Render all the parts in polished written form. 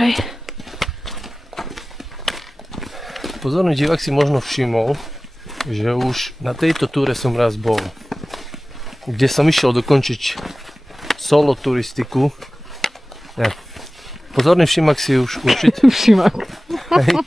Počkaj. Pozorný divák si možno všimol, že už na tejto túre som raz bol, kde som išiel dokončiť solo turistiku. Ja. Pozorný všimák si už určite... Všimák. Hej.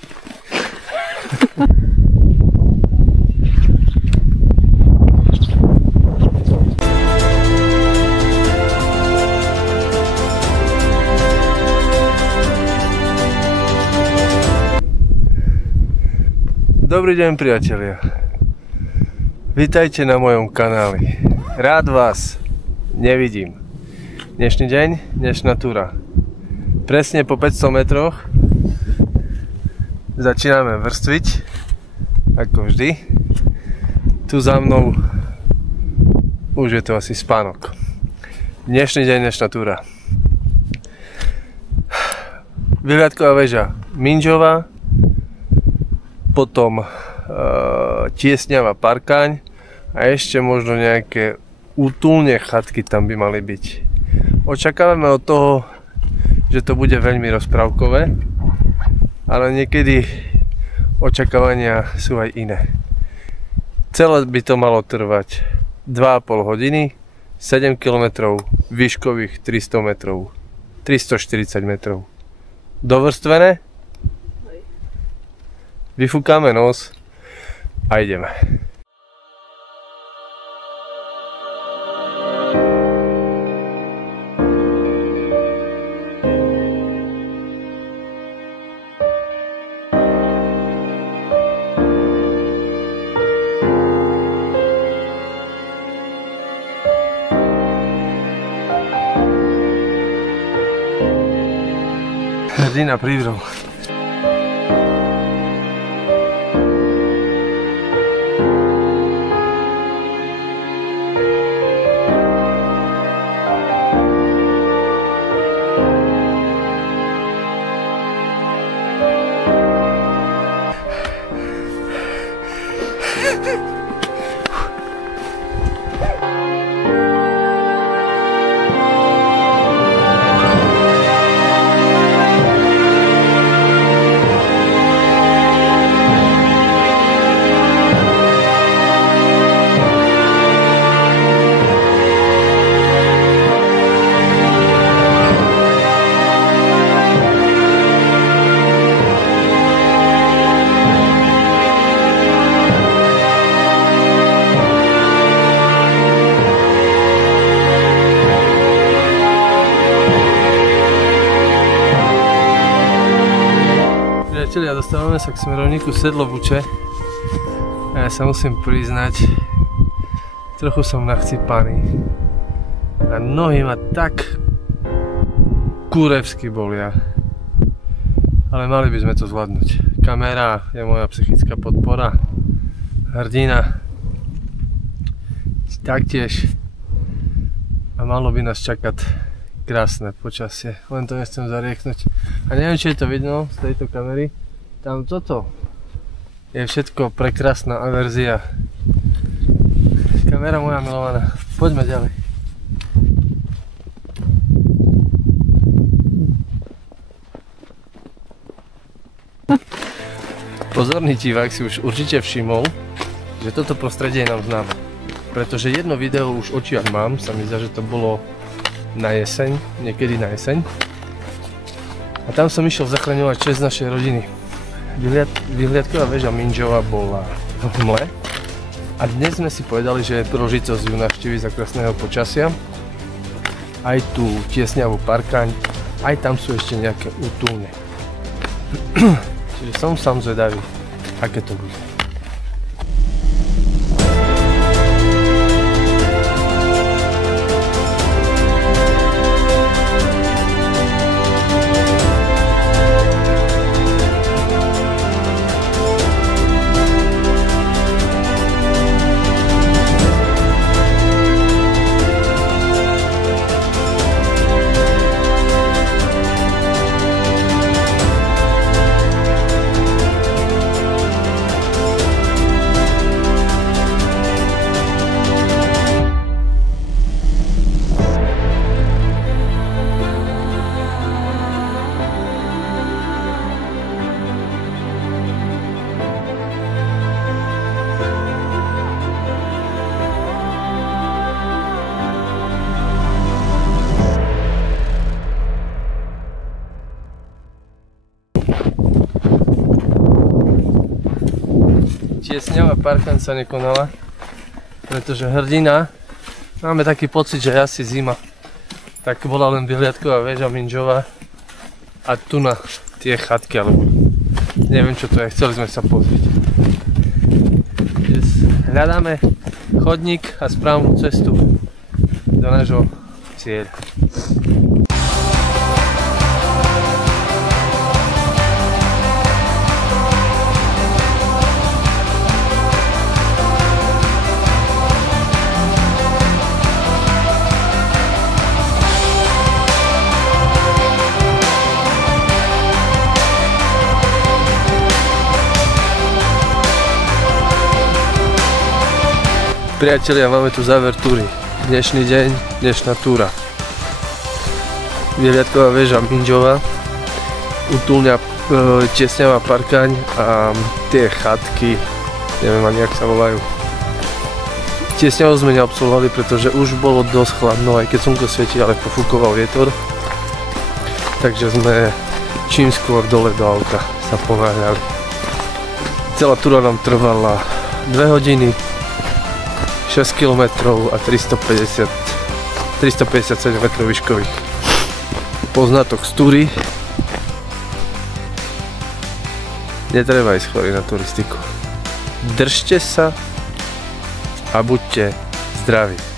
Dobrý deň, priatelia. Vítajte na mojom kanáli. Rád vás nevidím. Dnešný deň, dnešná túra. Presne po 500 metroch začíname vrstviť, ako vždy. Tu za mnou už je to asi spánok. Dnešný deň, dnešná túra. Vyhliadková väža Mindžova, potom Tiesňava Parkaň a ešte možno nejaké útulné chatky tam by mali byť. Očakávame od toho, že to bude veľmi rozprávkové, ale niekedy očakávania sú aj iné. Celé by to malo trvať 2,5 hodiny, 7 km, výškových 300 metrov, 340 metrov. Dovrstvené? Vyfúkame nos a ideme. Hrdina prívrov. Priatelia, dostávame sa k smerovníku Sedlobuče a ja sa musím priznať, trochu som nachcípaný a nohy ma tak kurevsky bolia, ale mali by sme to zvládnuť. Kamera je moja psychická podpora, hrdina taktiež a malo by nás čakať krásne počasie, len to nechcem zarieknúť a neviem, či je to vidno z tejto kamery. Tam toto je všetko prekrásna averzia. Kamera moja milovaná. Poďme ďalej. Pozorný divák si už určite všimol, že toto prostredie je nám známe. Pretože jedno video už v očiach mám, sa mi zdá, že to bolo na jeseň, niekedy na jeseň. A tam som išiel zachraňovať česť našej rodiny. Vyhliadková väža Mindžova bola v hmle a dnes sme si povedali, že je príležitosť ju navštíviť za krásneho počasia. Aj tu Tiesňavu Parkaň, aj tam sú ešte nejaké útulne. Čiže som sám zvedavý, aké to bude. tiesňava parkaň sa nekonala, pretože hrdina, máme taký pocit, že je asi zima. Tak bola len vyhliadková väža Mindžova a tu na tie chatky, alebo neviem čo to je, chceli sme sa pozrieť. Hľadáme chodník a správnu cestu do nášho cieľa. Priatelia, máme tu záver túry. Dnešný deň, dnešná túra. Vyhliadková väža Mindžova, útulňa Tiesňava parkaň a tie chatky, neviem ani jak sa volajú. Tiesňavu sme neabsolvovali, pretože už bolo dosť chladno, aj keď slnko svieti, ale pofúkoval vietor. Takže sme čím skôr dole do auta sa ponáhľali. Celá túra nám trvala 2 hodiny, 6 km a 357 m výškových. Poznatok z túry. Netreba ísť chorý na turistiku. Držte sa a buďte zdraví.